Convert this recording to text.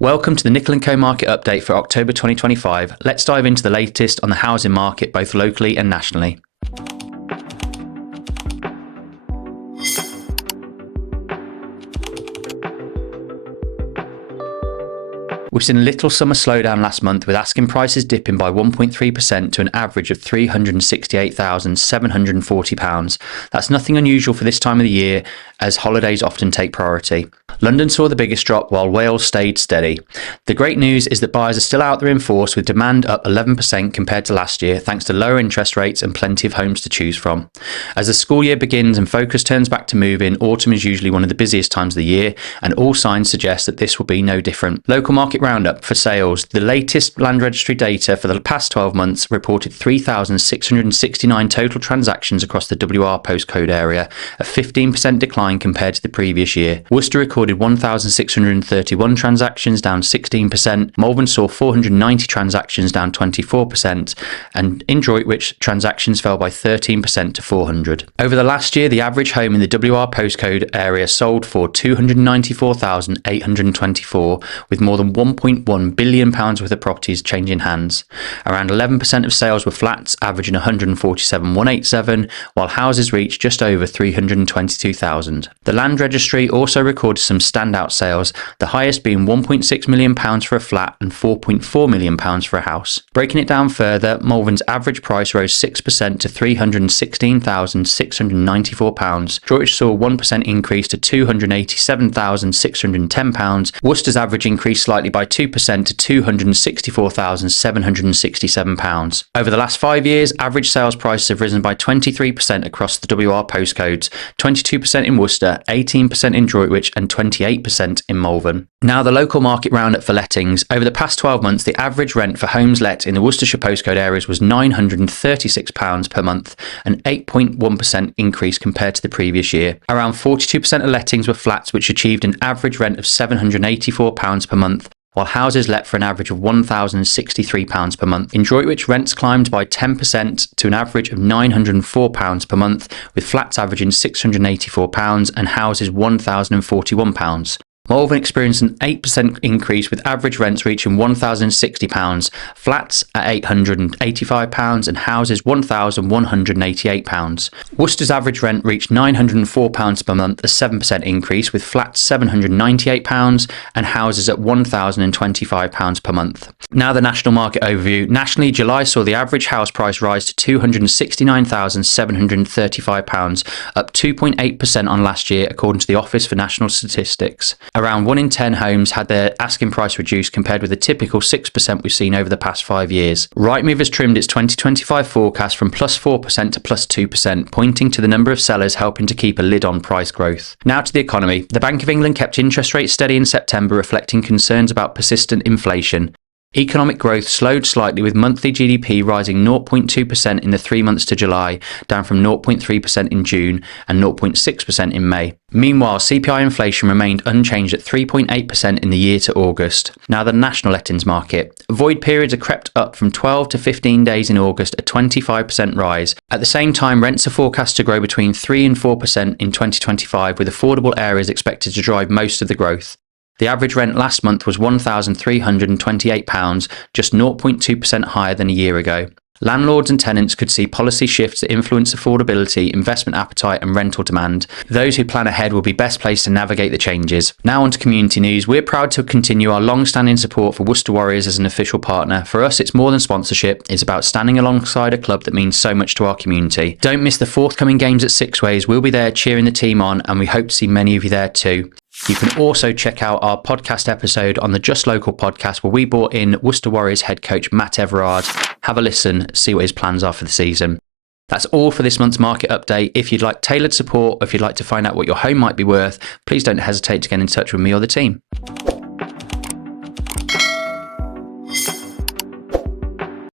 Welcome to the Nicol & Co market update for October 2025. Let's dive into the latest on the housing market both locally and nationally. We've seen a little summer slowdown last month, with asking prices dipping by 1.3% to an average of £368,740. That's nothing unusual for this time of the year, as holidays often take priority. London saw the biggest drop while Wales stayed steady. The great news is that buyers are still out there in force, with demand up 11% compared to last year, thanks to lower interest rates and plenty of homes to choose from. As the school year begins and focus turns back to moving, autumn is usually one of the busiest times of the year, and all signs suggest that this will be no different. Local market roundup for sales. The latest land registry data for the past 12 months reported 3,669 total transactions across the WR postcode area, a 15% decline compared to the previous year. Worcester recorded 1,631 transactions, down 16%. Malvern saw 490 transactions, down 24%. And in Droitwich, transactions fell by 13% to 400. Over the last year, the average home in the WR postcode area sold for £294,824, with more than £1.1 billion worth of properties changing hands. Around 11% of sales were flats, averaging 147,187, while houses reached just over 322,000. The land registry also recorded some standout sales, the highest being £1.6 million for a flat and £4.4 million for a house. Breaking it down further, Malvern's average price rose 6% to £316,694. Droitwich saw a 1% increase to £287,610. Worcester's average increased slightly by 2% to £264,767. Over the last 5 years, average sales prices have risen by 23% across the WR postcodes, 22% in Worcester, 18% in Droitwich and 28% in Malvern. Now the local market roundup for lettings. Over the past 12 months, the average rent for homes let in the Worcestershire postcode areas was £936 per month, an 8.1% increase compared to the previous year. Around 42% of lettings were flats, which achieved an average rent of £784 per month, while houses let for an average of £1,063 per month. In Droitwich, rents climbed by 10% to an average of £904 per month, with flats averaging £684 and houses £1,041. Malvern experienced an 8% increase, with average rents reaching £1,060, flats at £885 and houses £1,188. Worcester's average rent reached £904 per month, a 7% increase, with flats £798 and houses at £1,025 per month. Now the national market overview. Nationally, July saw the average house price rise to £269,735, up 2.8% on last year, according to the Office for National Statistics. Around 1 in 10 homes had their asking price reduced, compared with the typical 6% we've seen over the past 5 years. Rightmove has trimmed its 2025 forecast from plus 4% to plus 2%, pointing to the number of sellers helping to keep a lid on price growth. Now to the economy. The Bank of England kept interest rates steady in September, reflecting concerns about persistent inflation. Economic growth slowed slightly, with monthly GDP rising 0.2% in the 3 months to July, down from 0.3% in June and 0.6% in May. Meanwhile, CPI inflation remained unchanged at 3.8% in the year to August. Now the national lettings market. Void periods are crept up from 12 to 15 days in August, a 25% rise. At the same time, rents are forecast to grow between 3 and 4% in 2025, with affordable areas expected to drive most of the growth. The average rent last month was £1,328, just 0.2% higher than a year ago. Landlords and tenants could see policy shifts that influence affordability, investment appetite and rental demand. Those who plan ahead will be best placed to navigate the changes. Now on to community news. We're proud to continue our long-standing support for Worcester Warriors as an official partner. For us, it's more than sponsorship. It's about standing alongside a club that means so much to our community. Don't miss the forthcoming games at Sixways. We'll be there cheering the team on, and we hope to see many of you there too. You can also check out our podcast episode on the Just Local podcast, where we brought in Worcester Warriors head coach Matt Everard. Have a listen, see what his plans are for the season. That's all for this month's market update. If you'd like tailored support, or if you'd like to find out what your home might be worth, please don't hesitate to get in touch with me or the team.